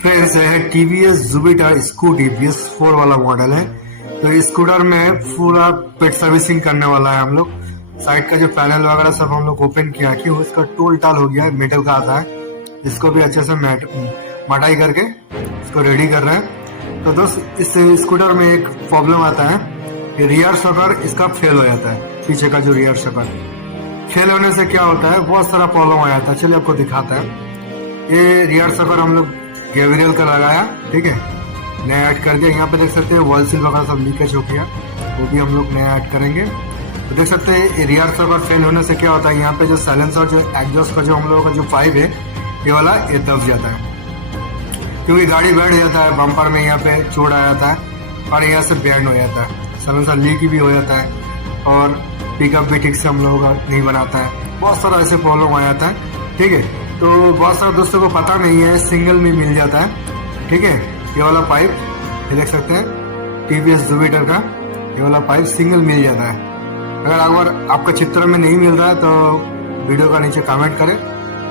Friends है TVS Jupiter scooty BS4 वाला model है। तो इस स्कूटर में पूरा पेट सर्विसिंग करने वाला है हम लोग। साइड का जो पैनल वगैरह सब हम लोग ओपन किया कि उसका टोल टाल हो गया है, मेटल का आता है। इसको भी अच्छे से मटाई करके इसको रेडी कर रहे हैं। तो दोस्त इस स्कूटर में एक प्रॉब्लम आता है कि रियर शॉकर इसका फेल हो जाता है। पीछे का जो रियर शॉकर फेल होने से क्या होता है, बहुत सारा प्रॉब्लम आ जाता है। चलिए आपको दिखाता है। ये रियर शॉकर हम लोग गैब्रियल का लगाया, ठीक है, नया ऐड कर दिया। यहाँ पे देख सकते हैं वॉल सील वगैरह सब लीकेज हो गया, वो भी हम लोग नया ऐड करेंगे। तो देख सकते हैं रियर शॉकर फेल होने से क्या होता है, यहाँ पे जो साइलेंसर जो एग्जॉस्ट का जो हम लोगों का जो पाइप है ये वाला ये दब जाता है, क्योंकि गाड़ी बैठ जाता है बम्पर में, यहाँ पे चोट आ जाता है और यहाँ से बैंड हो जाता है, साइलेंसर लीक भी हो जाता है और पिकअप भी ठीक से हम लोगों का नहीं बनाता है। बहुत सारा ऐसे प्रॉब्लम आ जाता है, ठीक है। तो बहुत सारे दोस्तों को पता नहीं है, सिंगल में मिल जाता है, ठीक है। ये वाला पाइप ये देख सकते हैं टीवीएस जुपिटर का ये वाला पाइप सिंगल मिल जाता है। अगर आपका चित्र में नहीं मिल रहा है तो वीडियो का नीचे कमेंट करें,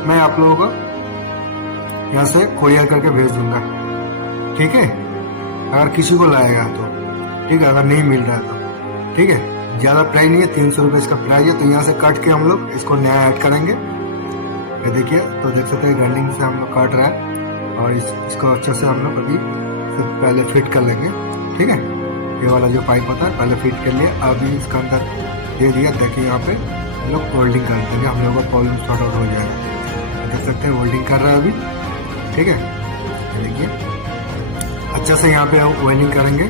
मैं आप लोगों को यहाँ से कोरियर करके भेज दूंगा, ठीक है। अगर किसी को लाएगा तो ठीक है, अगर नहीं मिल रहा है तो ठीक है। ज़्यादा प्राइस नहीं है, 300 रुपये इसका प्राइस है। तो यहाँ से कट के हम लोग इसको नया ऐड करेंगे। ये देखिए, तो देख सकते हैं ग्राइंडिंग से हम लोग काट रहा है और इसको अच्छे से हम लोग अभी पहले फिट कर लेंगे, ठीक है। ये वाला जो पाइप होता है पहले फिट कर लिया, अभी इसका अंदर दे दिया। देखिए यहाँ पे हम लोग वेल्डिंग कर देंगे, हम लोगों का प्रॉब्लम सॉर्ट आउट हो जाएगा। देख सकते हैं वेल्डिंग कर रहा है अभी, ठीक है। देखिए अच्छे से यहाँ पे वेल्डिंग करेंगे।